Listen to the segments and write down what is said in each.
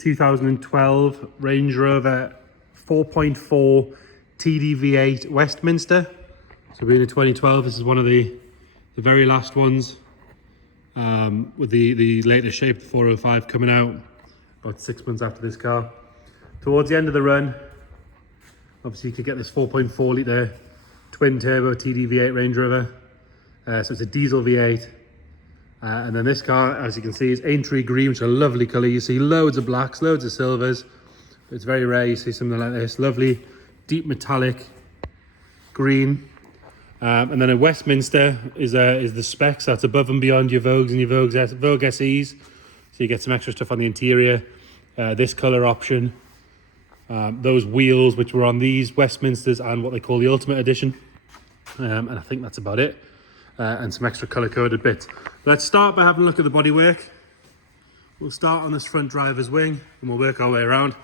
2012 Range Rover 4.4 TDV8 Westminster. So being a 2012, this is one of the very last ones, with the latest shape, the 405, coming out about 6 months after this car. Towards the end of the run, obviously you could get this 4.4 litre twin turbo TDV8 Range Rover. So it's a diesel V8. And then this car, as you can see, is Aintree green, which is a lovely colour. You see loads of blacks, loads of silvers. It's very rare you see something like this. Lovely, deep metallic green. And then a Westminster is the specs. That's above and beyond your Vogues and your Vogue SEs. So you get some extra stuff on the interior. This colour option. Those wheels, which were on these Westminsters and what they call the Ultimate Edition. And I think that's about it. And some extra colour-coded bits. Let's start by having a look at the bodywork. We'll start on this front driver's wing and we'll work our way around.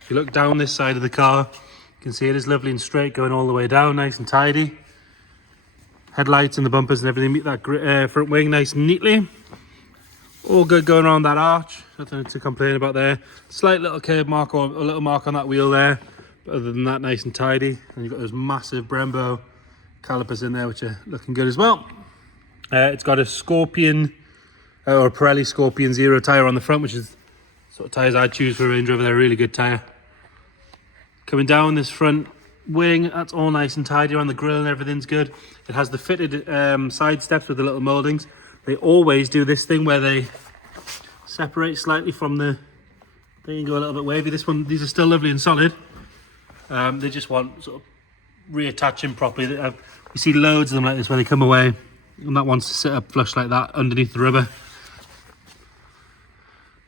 If you look down this side of the car, you can see it is lovely and straight going all the way down, nice and tidy. Headlights and the bumpers and everything meet that front wing nice and neatly. All good going around that arch, nothing to complain about there. Slight little curb mark or a little mark on that wheel there, but other than that, nice and tidy. And you've got those massive Brembo calipers in there, which are looking good as well. It's got a Scorpion or a Pirelli Scorpion Zero tyre on the front, which is sort of tyres I'd choose for a Range Rover. They're a really good tyre. Coming down this front wing, that's all nice and tidy around the grille and everything's good. It has the fitted side steps with the little mouldings. They always do this thing where they separate slightly from the thing and go a little bit wavy. These are still lovely and solid. They just want sort of reattaching properly. We see loads of them like this where they come away and that wants to sit up flush like that underneath the rubber.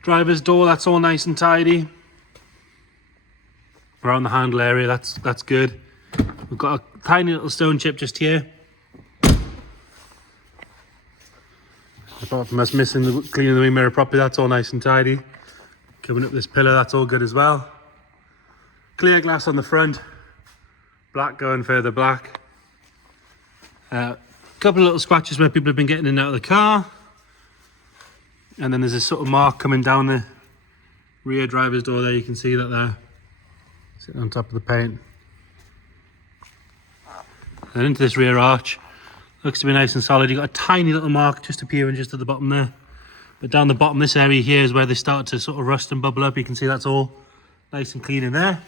Driver's door, that's all nice and tidy. Around the handle area, that's good. We've got a tiny little stone chip just here. Apart from us cleaning the wing mirror properly, that's all nice and tidy. Coming up this pillar, that's all good as well. Clear glass on the front. Black going further black. Couple of little scratches where people have been getting in and out of the car. And then there's a sort of mark coming down the rear driver's door there. You can see that there. Sitting on top of the paint. And into this rear arch. Looks to be nice and solid. You've got a tiny little mark just appearing just at the bottom there. But down the bottom, this area here is where they start to sort of rust and bubble up. You can see that's all nice and clean in there.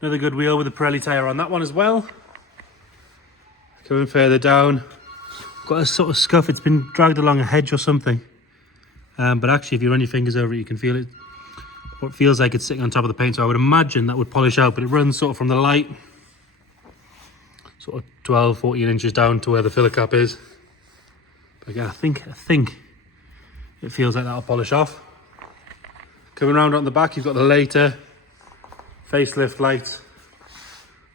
Another good wheel with a Pirelli tyre on that one as well. Coming further down, got a sort of scuff. It's been dragged along a hedge or something. But actually, if you run your fingers over it, you can feel it. What feels like it's sitting on top of the paint. So I would imagine that would polish out, but it runs sort of from the light, sort of 12, 14 inches down to where the filler cap is. But again, I think it feels like that'll polish off. Coming around on the back, you've got the later facelift lights,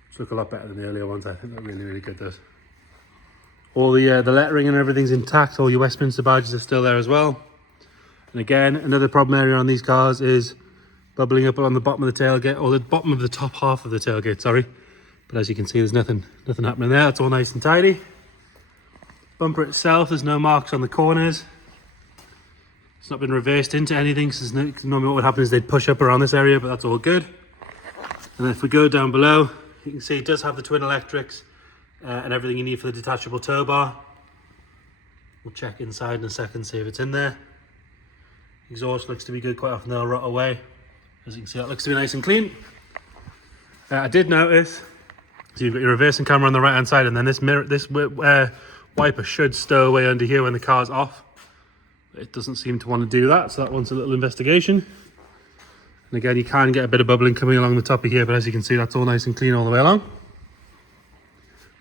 which look a lot better than the earlier ones. I think they're really, really good, those. All the lettering and everything's intact. All your Westminster badges are still there as well. And again, another problem area on these cars is bubbling up on the bottom of the tailgate, or the bottom of the top half of the tailgate, sorry. But as you can see, there's nothing happening there. It's all nice and tidy. Bumper itself, there's no marks on the corners. It's not been reversed into anything, because normally what would happen is they'd push up around this area, but that's all good. And then if we go down below, you can see it does have the twin electrics and everything you need for the detachable tow bar. We'll check inside in a second, see if it's in there. Exhaust looks to be good. Quite often they'll rot away. As you can see, that looks to be nice and clean. I did notice, so you've got your reversing camera on the right hand side, and then this wiper should stow away under here when the car's off. It doesn't seem to want to do that, so that wants a little investigation. And again, you can get a bit of bubbling coming along the top of here, but as you can see, that's all nice and clean all the way along.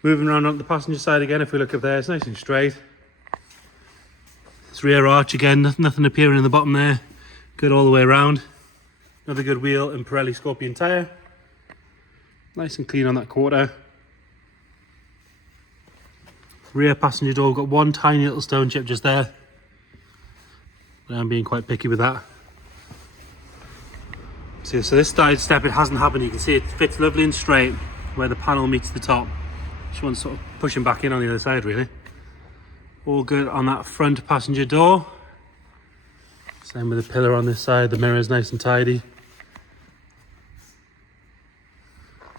Moving around on the passenger side again, if we look up there, it's nice and straight. This rear arch again, nothing appearing in the bottom there. Good all the way around. Another good wheel and Pirelli Scorpion tyre. Nice and clean on that quarter. Rear passenger door, got one tiny little stone chip just there. But I'm being quite picky with that. See, so this side step, it hasn't happened. You can see it fits lovely and straight where the panel meets the top. Just one sort of pushing back in on the other side, really. All good on that front passenger door. Same with the pillar on this side. The mirror is nice and tidy.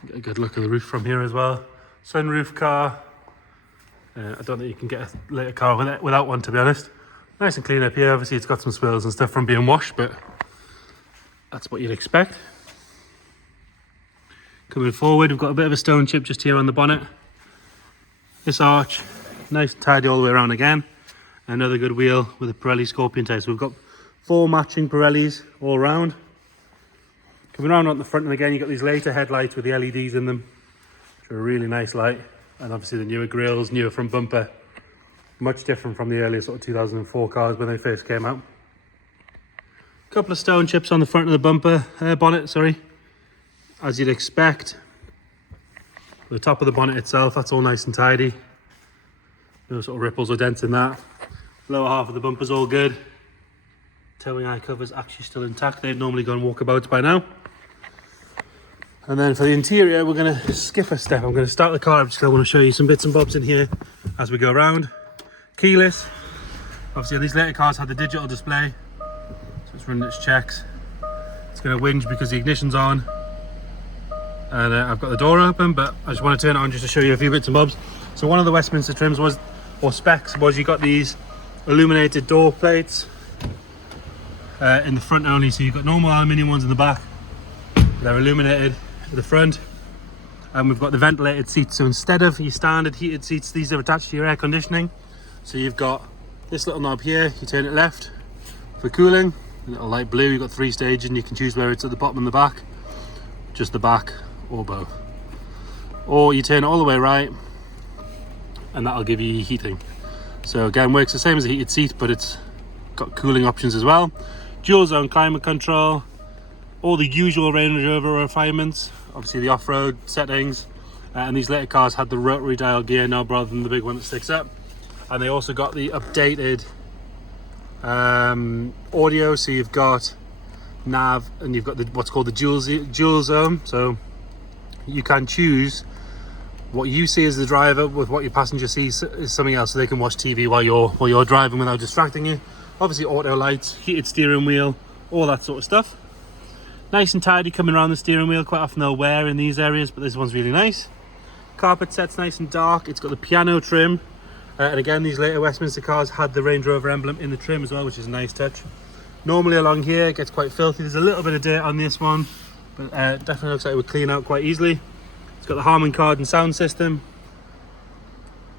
Get a good look at the roof from here as well. Sunroof car. I don't think you can get a later car without one, to be honest. Nice and clean up here. Obviously it's got some swirls and stuff from being washed, but that's what you'd expect. Coming forward, we've got a bit of a stone chip just here on the bonnet. This arch, nice and tidy all the way around again. Another good wheel with a Pirelli Scorpion tyre. So we've got 4 matching Pirellis all around. Coming around on the front, and again you've got these later headlights with the LEDs in them, which are a really nice light. And obviously the newer grills, newer front bumper. Much different from the earlier sort of 2004 cars when they first came out. A couple of stone chips on the front of the bumper, bonnet, sorry. As you'd expect. The top of the bonnet itself, that's all nice and tidy. No sort of ripples or dents in that. Lower half of the bumper's all good. Towing eye cover's actually still intact. They'd normally go on walkabouts by now. And then for the interior, we're going to skip a step. I'm going to start the car up just because I want to show you some bits and bobs in here as we go around. Keyless. Obviously these later cars had the digital display, so it's running its checks. It's going to whinge because the ignition's on. And I've got the door open, but I just want to turn it on just to show you a few bits and bobs. So one of the Westminster trims was, or specs, was you got these illuminated door plates in the front only. So you've got normal aluminium ones in the back. They're illuminated at the front. And we've got the ventilated seats. So instead of your standard heated seats, these are attached to your air conditioning. So you've got this little knob here. You turn it left for cooling. A little light blue. You've got 3 stages and you can choose where it's at the bottom and the back. Just the back or both. Or you turn it all the way right and that'll give you heating. So again, works the same as a heated seat, but it's got cooling options as well. Dual zone climate control. All the usual Range Rover refinements, obviously the off-road settings, and these later cars had the rotary dial gear knob rather than the big one that sticks up. And they also got the updated audio, so you've got nav and you've got what's called the dual zone, so you can choose what you see as the driver with what your passenger sees is something else, so they can watch TV while you're driving without distracting you. Obviously auto lights, heated steering wheel, all that sort of stuff. Nice and tidy coming around the steering wheel. Quite often they'll wear in these areas, but this one's really nice. Carpet set's nice and dark. It's got the piano trim. And again, these later Westminster cars had the Range Rover emblem in the trim as well, which is a nice touch. Normally along here, it gets quite filthy. There's a little bit of dirt on this one, but definitely looks like it would clean out quite easily. It's got the Harman Kardon sound system.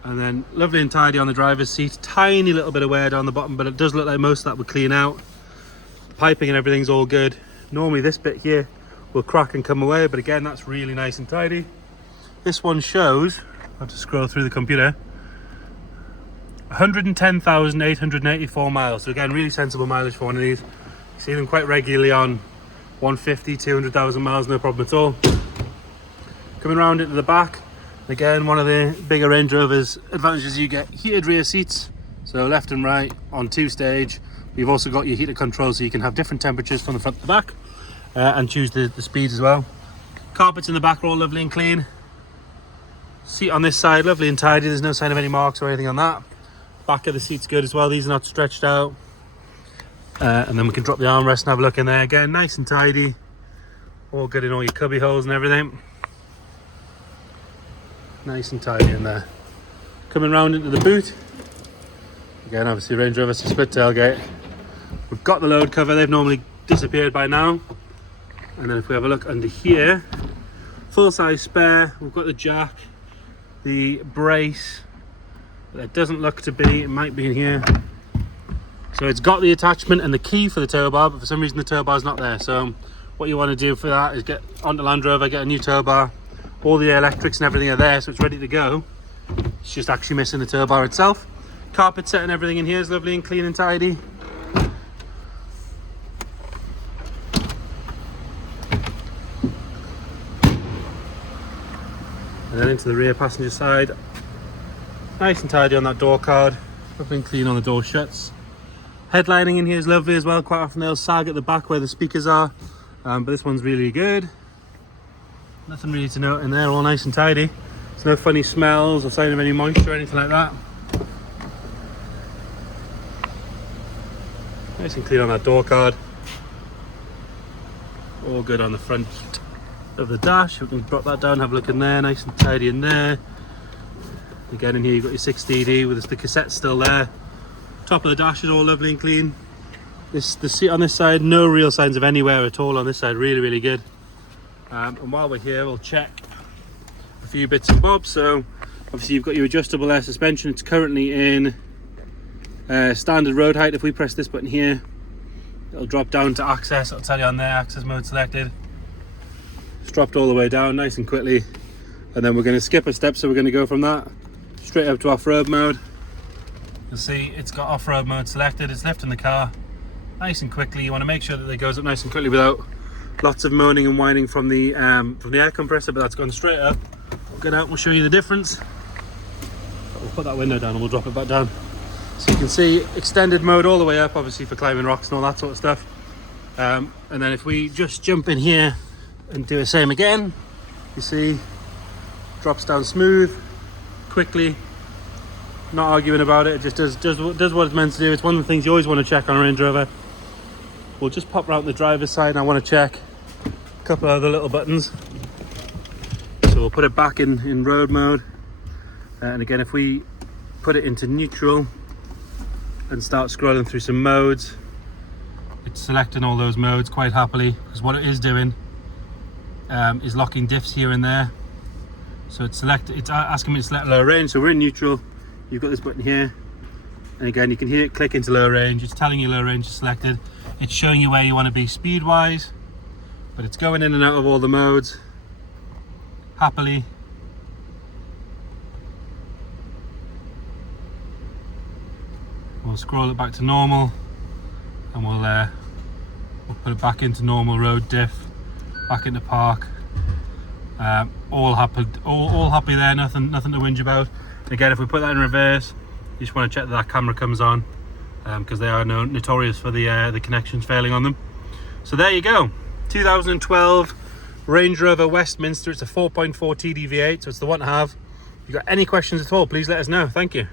And then lovely and tidy on the driver's seat. Tiny little bit of wear down the bottom, but it does look like most of that would clean out. The piping and everything's all good. Normally this bit here will crack and come away, but again, that's really nice and tidy. This one shows, I'll have to scroll through the computer, 110,884 miles. So again, really sensible mileage for one of these. You see them quite regularly on 150, 200,000 miles, no problem at all. Coming around into the back, again, one of the bigger Range Rover's advantages, you get heated rear seats, so left and right on 2-stage. You've also got your heater control, so you can have different temperatures from the front to the back and choose the speeds as well. Carpets in the back are all lovely and clean. Seat on this side, lovely and tidy. There's no sign of any marks or anything on that. Back of the seat's good as well. These are not stretched out. And then we can drop the armrest and have a look in there. Again, nice and tidy. All good in all your cubby holes and everything. Nice and tidy in there. Coming round into the boot. Again, obviously Range Rover split tailgate. We've got the load cover. They've normally disappeared by now. And then if we have a look under here, full size spare. We've got the jack, the brace. There doesn't look to be, it might be in here. So it's got the attachment and the key for the tow bar, but for some reason the tow bar's not there. So what you want to do for that is get onto Land Rover, get a new tow bar. All the electrics and everything are there, so it's ready to go. It's just actually missing the tow bar itself. Carpet set and everything in here is lovely and clean and tidy. And then into the rear passenger side. Nice and tidy on that door card. Lovely and clean on the door shuts. Headlining in here is lovely as well. Quite often they'll sag at the back where the speakers are. But this one's really good. Nothing really to note in there, all nice and tidy. There's no funny smells or sign of any moisture or anything like that. Nice and clean on that door card. All good on the front of the dash. We can drop that down, have a look in there, nice and tidy in there. Again, in here you've got your 6DD with the cassette still there. Top of the dash is all lovely and clean. The seat on this side, no real signs of any wear at all on this side, really good. And while we're here, we'll check a few bits and bobs. So obviously you've got your adjustable air suspension. It's currently in standard road height. If we press this button here, it'll drop down to access. It'll tell you on there, access mode selected. It's dropped all the way down nice and quickly. And then we're going to skip a step, so we're going to go from that straight up to off-road mode. You'll see it's got off-road mode selected. It's lifting the car nice and quickly. You want to make sure that it goes up nice and quickly without lots of moaning and whining from the air compressor, but that's gone straight up. We'll get out and we'll show you the difference. But we'll put that window down and we'll drop it back down. So you can see extended mode all the way up, obviously for climbing rocks and all that sort of stuff. And then if we just jump in here and do the same again, you see drops down smooth, quickly, not arguing about it. It just does what it's meant to do. It's one of the things you always want to check on a Range Rover. We'll just pop around the driver's side and I want to check a couple of other little buttons. So we'll put it back in road mode. And again, if we put it into neutral and start scrolling through some modes, it's selecting all those modes quite happily, because what it is doing is locking diffs here and there. So it's asking me to select low range. So we're in neutral. You've got this button here, and again you can hear it click into low range. It's telling you low range is selected. It's showing you where you want to be speed wise, but it's going in and out of all the modes happily. We'll scroll it back to normal, and we'll put it back into normal road diff, back into park. All happy there, nothing to whinge about. Again, if we put that in reverse, you just want to check that camera comes on, because they are notorious for the connections failing on them. So there you go, 2012 Range Rover Westminster. It's a 4.4 TD V8, so it's the one to have. If you've got any questions at all, please let us know. Thank you.